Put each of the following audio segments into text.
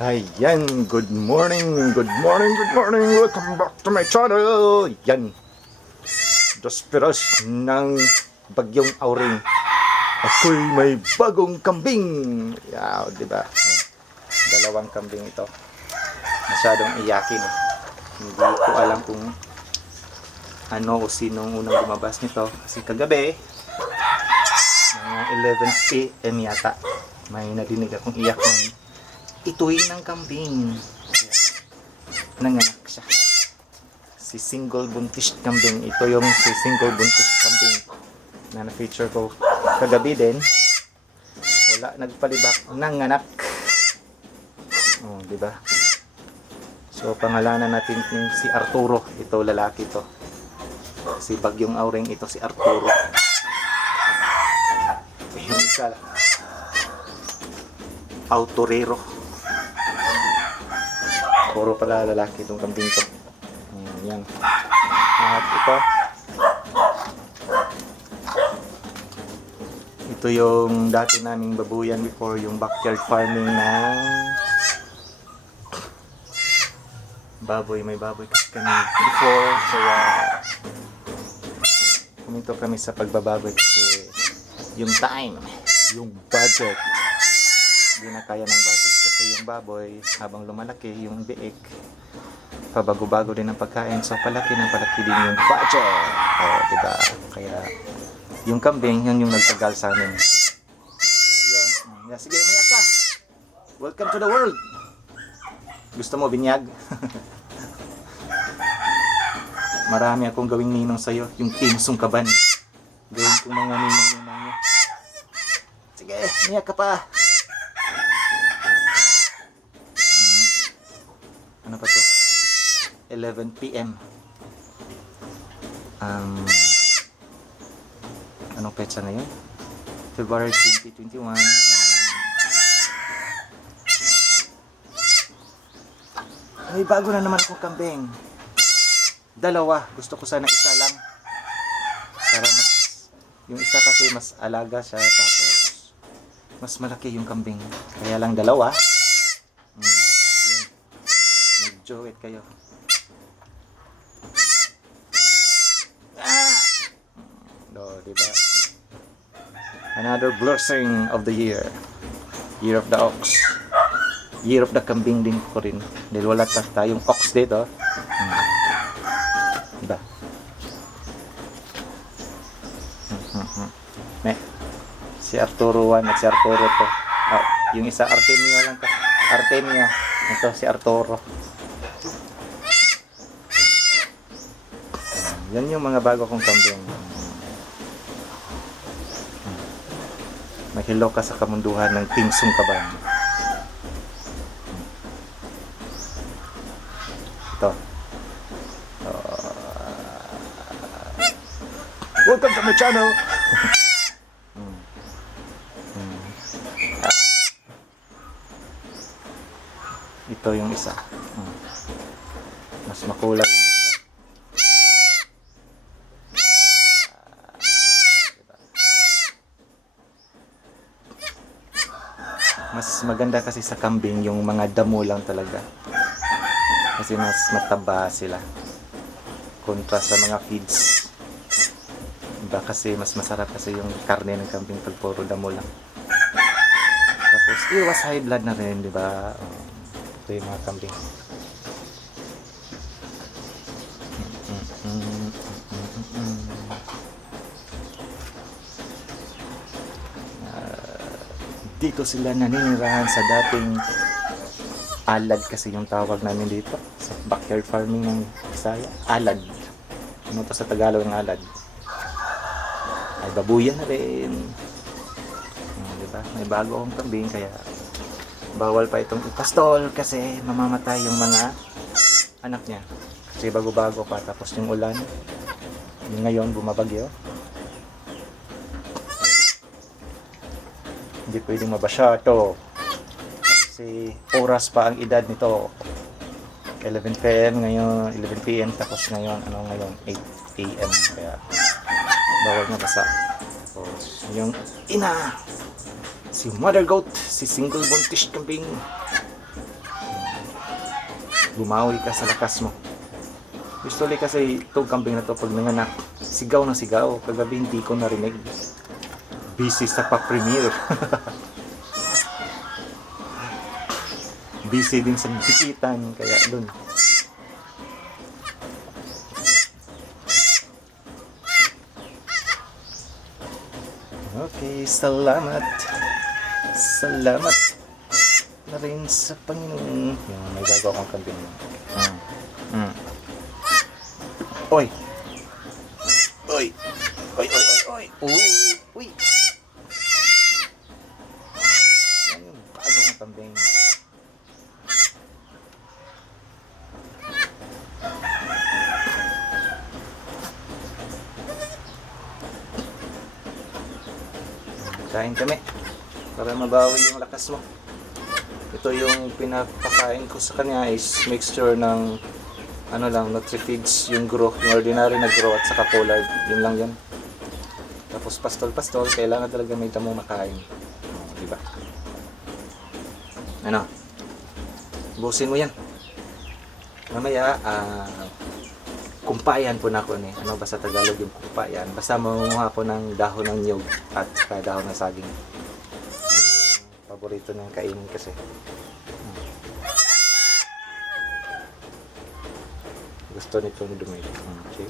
Ayan, good morning, good morning, good morning. Welcome back to my channel. Yan, Dosperas ng Bagyong Auring. Ako'y may bagong kambing. Yaw, diba? Dalawang kambing ito. Masyadong iyakin. Hindi ko alam kung ano o sinong unang lumabas nito. Kasi kagabi, mga 11 PM yata, may nadinig akong iyak ng ituin ng kambing. Nanganak siya. Si single buntis kambing. Ito yung si single buntis kambing na na-feature ko kagabi din. Wala nagpalibak, nanganak. Oh, di ba? So pangalanan natin yung si Arturo. Ito lalaki to. Si Bagyong Auring, ito si Arturo. Yung isa Autorero. Puro pala lalaki itong kambing ko. Yan. At ito yung dati naming babuyan before, yung backyard farming ng baboy. May baboy kasi kami before. Kaya kuminto kami sa pagbababoy kasi yung time, yung budget. Hindi na kaya ng budget kasi yung baboy habang lumalaki, yung biik pabago-bago din ang pagkain, so palaki din yung budget. Diba? Kaya yung kambing, yan yung nagtagal sa amin. Ayun. Yeah, sige, umiyak ka. Welcome to the world. Gusto mo binyag? Marami akong gawing ninong sa'yo, yung Team Sungkaban. Gawin kong mga ninong niya. Sige, umiyak ka pa. Ano pa to? 11 PM. Anong petsa ngayon? February 2021. May bago na naman akong kambing. Dalawa. Gusto ko sana isa lang. Para mas, yung isa kasi mas alaga siya, tapos mas malaki yung kambing. Kaya lang dalawa. Medyo wait kayo. Diba? Another blessing of the year. Year of the ox. Year of the kambing din ko rin. Dahil wala tayong ox dito. Diba? Si Arturo 1 at si Arturo 2. Yung isa Artemia lang ka. Artemia. Ito si Arturo. Yan yung mga bago kong kambing. Mahilo ka sa kamunduhan ng Team Sungkaban. Ito. Welcome to my channel. Ito yung isa. Mas makulay yung isa. Mas maganda kasi sa kambing yung mga damo lang talaga. Kasi mas mataba sila. Kontra sa mga feeds. Diba kasi mas masarap kasi yung karne ng kambing pag puro damo lang. Tapos iwas high blood na rin, diba? Ito yung mga kambing. Dito sila naninirahan sa dating alad kasi yung tawag namin dito sa backyard farming ng Bisaya. Alad. Ano to sa Tagalog ng alad? Ay babuyan na rin. Diba? May bago akong kambing kaya bawal pa itong ipastol kasi mamamatay yung mga anak niya. Kasi bago-bago pa, tapos yung ulan. Yung ngayon bumabagyo. Hindi pwedeng mabasya ito kasi oras pa ang edad nito. 11 PM ngayon, 11 PM tapos ngayon, ngayon 8 AM kaya bawal na basa. Tapos yung ina, si mother goat, si single buntis kambing. bumawi ka sa lakas mo. Usually kasi itong kambing na to pag nanganak, sigaw na sigaw. Kagabi hindi ko narinig. Busy sa pa-premiere. Busy din sa bikitan, kaya dun. Okay, salamat. Salamat na rin sa Panginoon. Yung may gagawa kong kambing. Oy! Oy! Oy, oy, oy, oy! Uy! Uy! Yan yung bago kong kambing. Kain kami para mabawi yung lakas mo. Ito yung pinapakain ko sa kanya is mixture ng ano lang, Nutri-Feeds, yung grow, yung ordinary na grow at saka pollard, yun lang yan. Tapos pastol, kailangan talaga may damong makain. Diba? Ano? Busin mo yan. Mamaya, kumpayan po na ako ni. Ano ba sa Tagalog yung kumpayan? Basta mangunguha ko ng dahon ng niyog at saka dahon ng saging. Yan yung paborito ng kainin kasi. Gusto nitong dumi. Okay.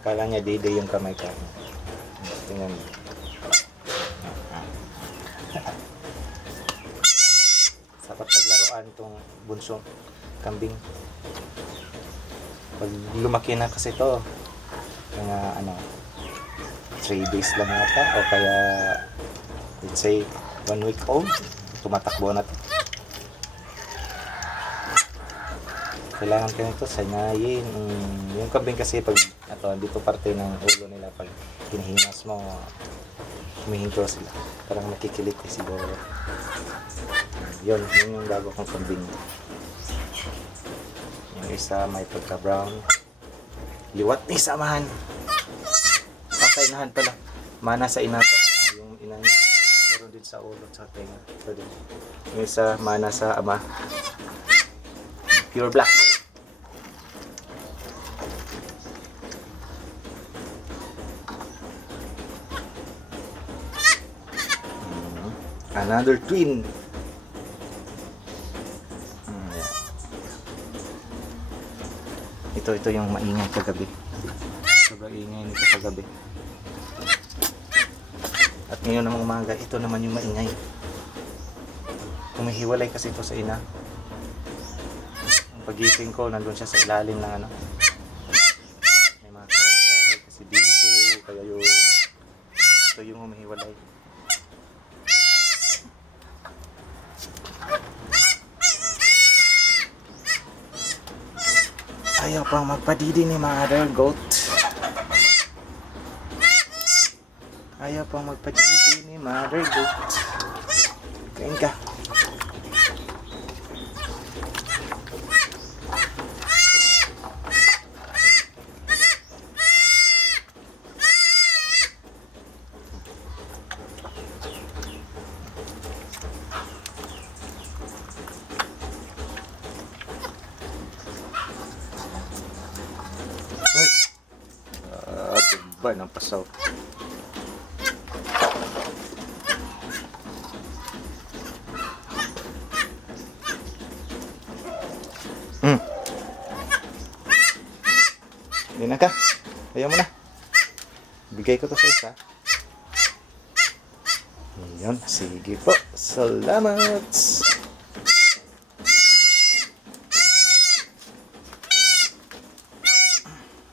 Akala niya dede yung kamay ka. Tingnan mo. Dapat paglaruan itong bunsong kambing. Pag lumaki na kasi ito, mga 3 days lang yata o kaya let's say 1 week old, tumatakbo na ito. Kailangan ka nito sanayin. Yung kambing kasi pag dito parte ng ulo nila, pag hinihimas mo, humihinto sila. Parang nakikilit eh siguro. Yun yung bago kong kambing. Yung isa may pagka-brown. Liwat ni samahan. Inahan pala. Mana sa ina to. Yung ina niya. Meron din sa ulo at sa tenga. Ito din. Yung isa mana sa ama. Pure black. Another twin. Ito yung maingay kagabi. Sobrang ingay nito kagabi. At ngayon namang umaga, ito naman yung maingay. Kumihiwalay kasi ito sa ina. Ang pagising ko, nandun siya sa ilalim ng may mga kahoy kasi dito, kaya yun. Ito yung humihiwalay. Ayaw pang magpadidi ni mother goat. Ayaw pang magpadidi ni mother goat. Kain ka. Ba ng pasaw. Hindi na ka. Ayaw mo na. Bigay ko to sa isa. Ayan. Sige po. Salamat.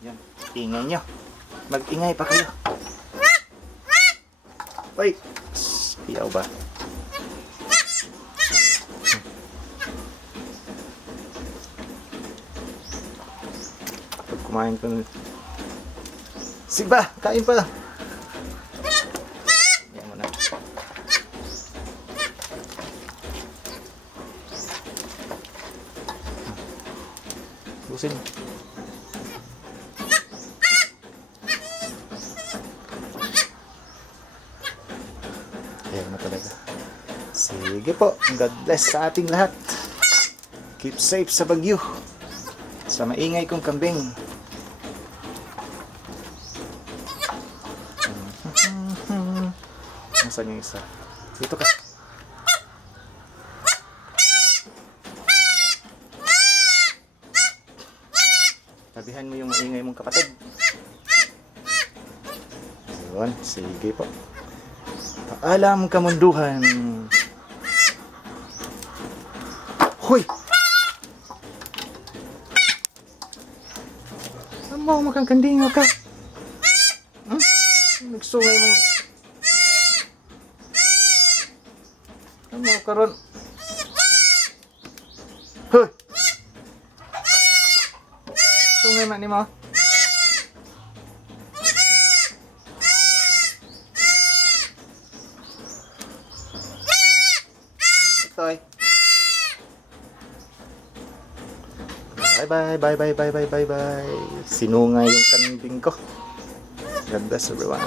Yan. Ingay nyo. Mag-ingay pa kayo. Wait. Iyaw ba? Pag kumain ko Siba, kain pa lang. Yan mo na. Busin. Sige po. God bless sa ating lahat. Keep safe sa Bagyo. Sa maingay kong kambing. Nasaan yung isa? Dito ka. Tabihan mo yung maingay mong kapatid. Yun, sige po. Paalam kamunduhan. Hoy! Amo, makangkandinga ka. Hmm? Nagsungay mo. Amo, karon. Hoy! Sungay man ni mo. Toy. Bye. Sinungay yung kambing ko. God bless everyone.